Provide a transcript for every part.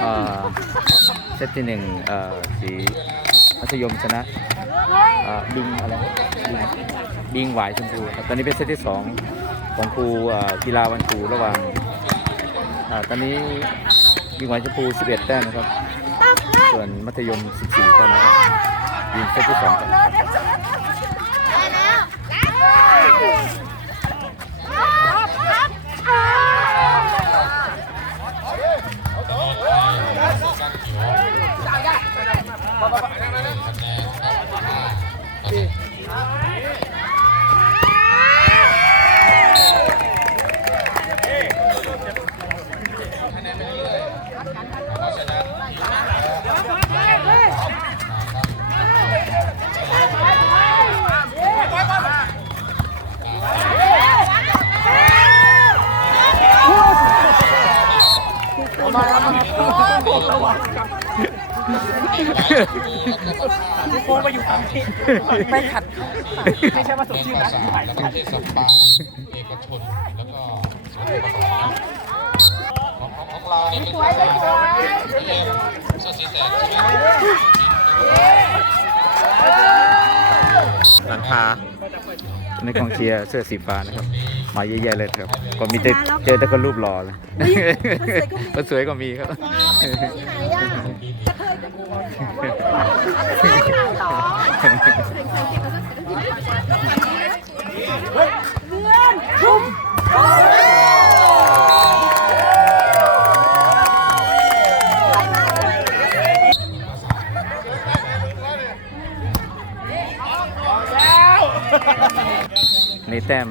เอ่อเซตที่หนึ่งเอ่อสีมัธยมชนะเอ่อบิงอะไรบิงบิงหวายชมพูครับตอนนี้เป็นเซตที่สองของครูเอ่อกีฬาวันครูระหว่างอ่าตอนนี้บิงหวายชมพู 11 แต้มนะครับ ส่วนมัธยม 14แต้มนะครับยิงเซตที่สองครับ โค้งไปอยู่ฝั่งที่ไม่ขัด ไม่ใช่ว่าสมชื่อนะแล้วก็เทศบาลเอกชนแล้วก็สวนผสมของของของเราเนี่ยเป็นสวยสวยเอ็มเสื้อสีแดงใช่ไหมหลังคาในกองเชียร์เสื้อสีฟ้านะครับ มาเยอะแยะเลยครับ ก็มีแต่เจอแต่คนรูปหล่อเลยคนสวยก็มีครับ ในแต้ม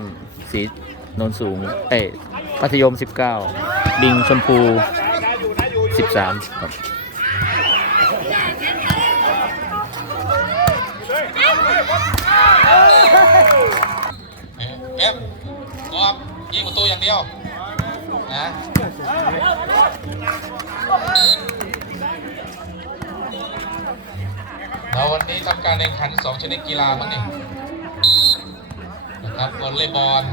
สีนนสูงเอ้ยมัธยม 19 ดิงชมพู 13 ครับ เอ็มออก ยิงประตูอย่างเดียวนะเราวันนี้ทำการแข่งขันสองชนิดกีฬามั้งนี่นะครับวอลเลย์บอล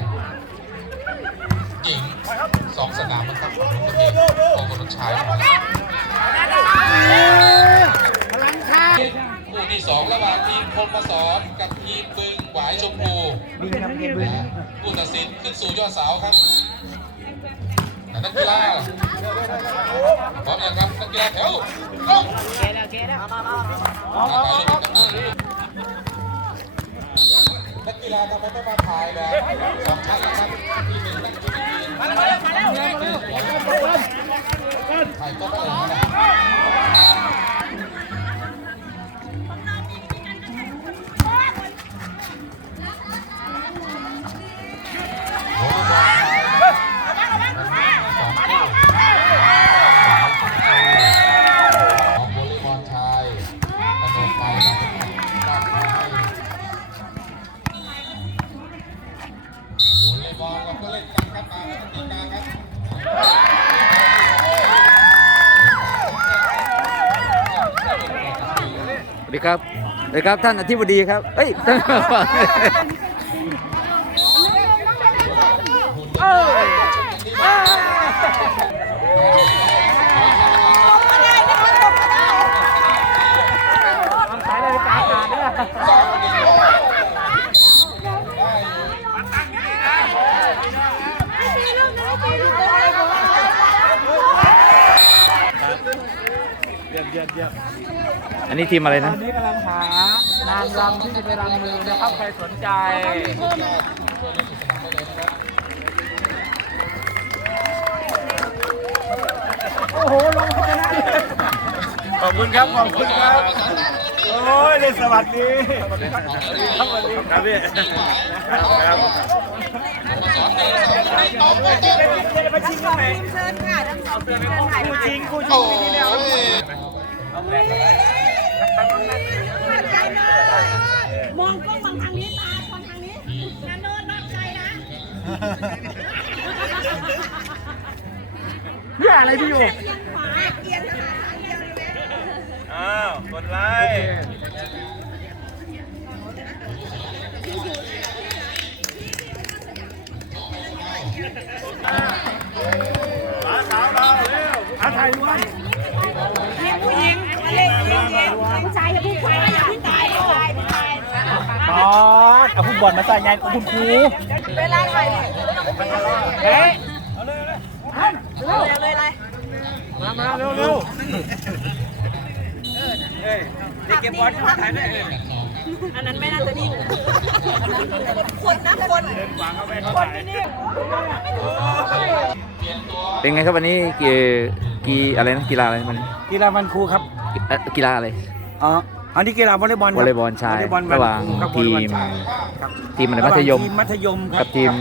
หญิงสองสนามนะครับฝั่งนู้นก็มีของคนชายคู่ที่สองระหว่างทีมพลมาสอนกับทีมบึงหวายชมพูผู้ตัดสินขึ้นสู่ยอดเสาครับนักกีฬาพร้อมยังครับนักกีฬาแถวลงเกแล้วเกแล้วนักกีฬาทำไมไม่มาถ่ายแบบสองชั้นนะครับที่เป็นนักกีฬามาแล้วมาแล้วถ่ายก็ได้เลย ดีครับสวัสดีครับท่านอธิบดีครับเอ้ยท่าน สายนาฬิกาขาดเนี่ย อันนี้ทีมอะไรตอนะ นนี้กำลังหานางรำที่จะไปรำมือนะครับใครสนใจโอ้โหลงพัฒนะขอบคุณครับ ขอบคุณครับ โอ้ยเลยสวัสดี สวัสดีครับสวัสดีครับพี่ครับ จะได้มาชิงกันไหนเชิญค่ะทั้งสองทีมเชิญถ่ายคู่มาจริงคู่จริโอ้งปีที่แล้วยมองกล้องมองทางนี้ตาคนทางนี้นันโดนนอกใจนะเพื่ออะไรพี่อยู่เอียงขวาเอียงขวาทางเอียงเลยไหมอ้าวกดไลค์ บอลมาใส่งานคุณครูเวลาหน่อยเฮ้ยเร็วเลยอะไรมามาเร็วเร็วเฮ้ยเก็บบอลมาถ่ายด้วยอันนั้นไม่น่าจะนิ่งคนนะคนคนนี่เป็นไงครับวันนี้กีกีอะไรนะกีฬาอะไรมันกีฬาวันครูครับกีฬาอะไรอ๋อ อันนี้กีฬาวอลเลย์บอลควอรัลเลย์บอลชายวอลเลย์บอลระหว่างวันคครับทีมวอลเลย์บอลชายครับทีมอะไรระหมัว่างธยมทีมมัธยมครักับทีม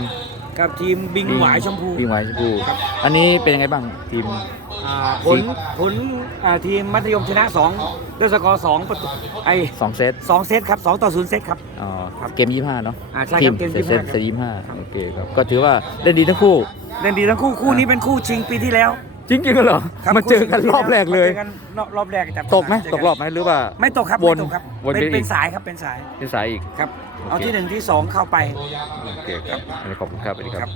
กับทีมบิงหวายชมพู บิงหวายชมพูอันนี้เป็นยังไงบ้างทีม อ่าผลผลอ่าทีมมัธยมชนะ2ด้วยสกอร์2ประตูไอสองเซตสองเซตครับ2ต่อ0เซตครับ อ๋อเกมยี่ห้าเนาะอ่าใช่ครับทีมเกมเซต25เซตเซตยี่ห้าโอเคครับก็ถือว่าเล่นดีทั้งคู่ เล่นดีทั้งคู่คู่นี้เป็นคู่ชิงปีที่แล้ว จริงๆเหรอครับมาเจอกันรอบแรกเลย มาจอกันรอบรอบแรกจับตกไหมเจตกรอบไหมหรือว่า ไม่ตกครับวนไม่ตกครับวนเป็นไปอีก เป็นสายครับเป็นสายเป็นสายอีก ครับโอเคเอาที่หนึ่งที่สองเข้าไป โอเคครับอันนี้ขอบคุณครับสวัสดีครับ